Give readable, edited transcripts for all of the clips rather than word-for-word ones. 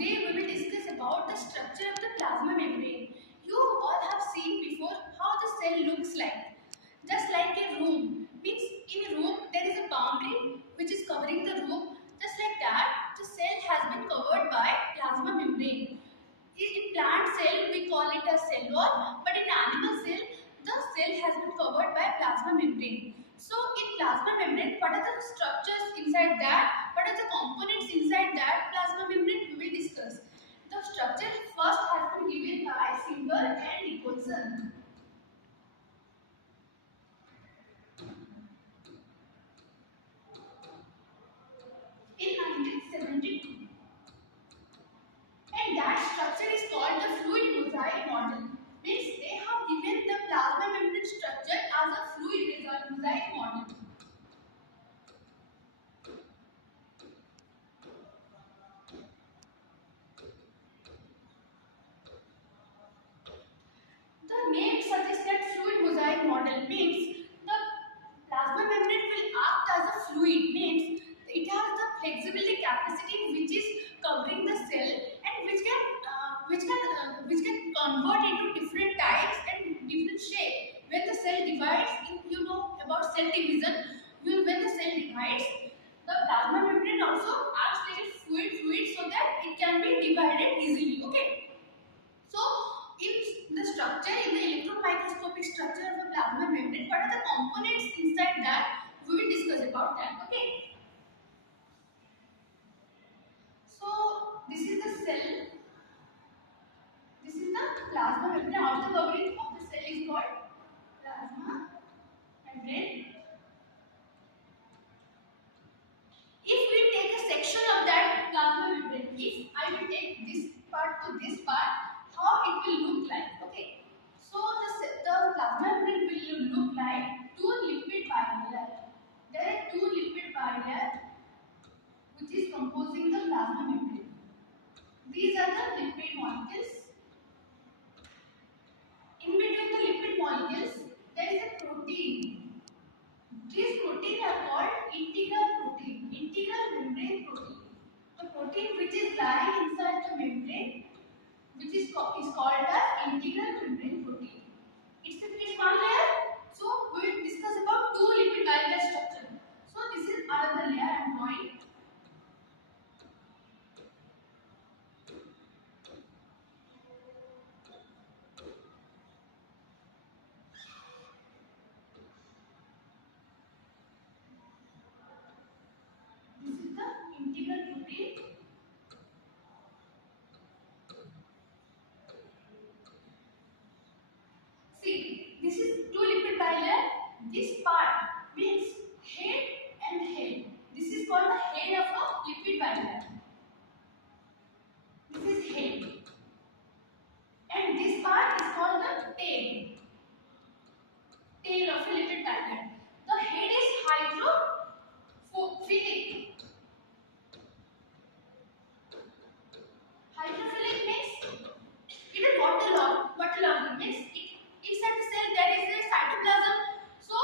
Today we will discuss about the structure of the plasma membrane. You all have seen before how the cell looks like. Just like a room. Means in a room there is a boundary which is covering the room. Just like that, the cell has been covered by plasma membrane. In plant cell we call it a cell wall, but in animal cell the cell has been covered by plasma membrane. So in plasma membrane, what are the structures inside that? What are the components inside that plasma membrane? We will discuss. The structure first has been given by Singer and Nicholson in 1972. And that structure is called the fluid mosaic model. Means they have given the plasma membrane structure as a fluid mosaic model. The name suggests that fluid mosaic model means the plasma membrane will act as a fluid, means it has the flexibility capacity which is covering the cell and which can convert into different types and different shape. When the cell divides, if you know about cell division, when the cell divides, the plasma membrane also acts like a fluid so that it can be divided easily. Okay. So, in the structure, in the electron microscopic structure of a plasma membrane, what are the components inside that? We will discuss about that. Okay. So, this is the cell. This is the plasma membrane. Outer covering of the cell is called plasma membrane. If we take a section of that plasma membrane, if I will take this part to this part, how it will look like? Okay. So the plasma membrane will look like two lipid bilayer. There are two lipid bilayer which is composing the plasma membrane. These are the lipid molecules. In between the lipid molecules, there is a protein. These proteins are called integral membrane protein. The protein which is lying inside the membrane, which is called as integral membrane protein. It's one layer. So we will discuss about two lipid bilayer structure. So this is another layer I am drawing. This is the integral protein. See, this is two lipid bilayer. This part means head and head. This is called the head of a lipid bilayer. This is head. And this part is called the tail. Tail of a lipid bilayer. The head is hydrophilic. Hydrophilic means it is waterlogged. Waterlogged means inside the cell there is a cytoplasm. So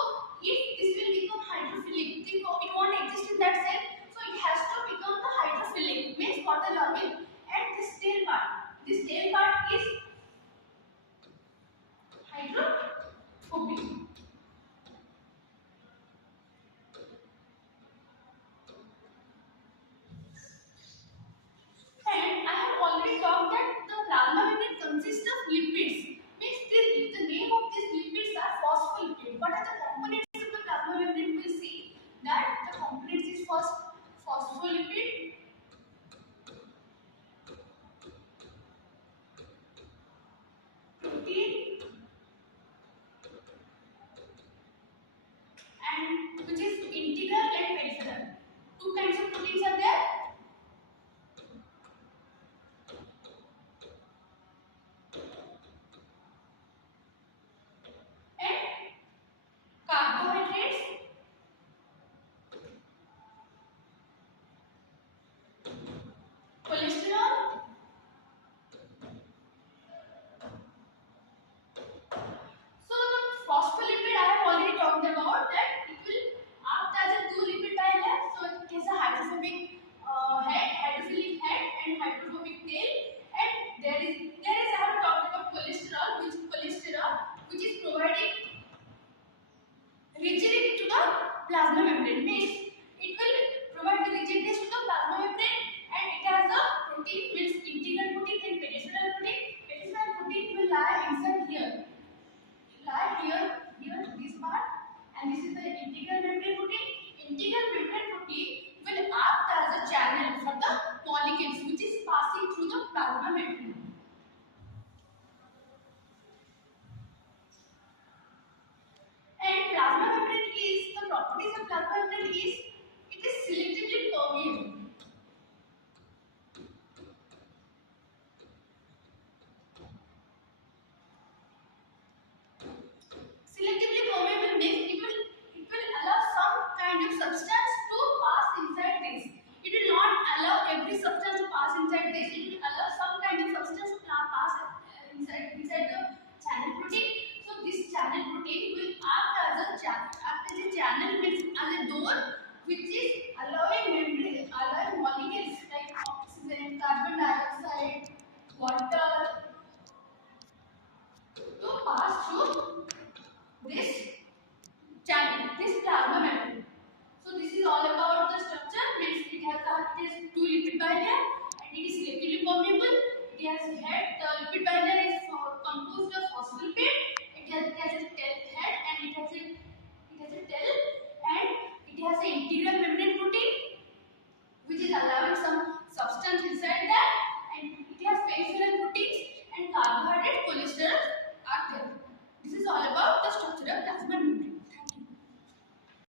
if this will become hydrophilic, it won't exist in that cell. So it has to become the hydrophilic means waterlogging. And this tail part is hydrophobic. And I have already talked that the plasma membrane consists of lipids. Means the name of these lipids are phospholipids. What are the components of the plasma membrane? We will see that the components is first phospholipid, like this, it will allow some kind of substance to pass inside the channel protein. So this channel protein will act as a channel, means as a door which is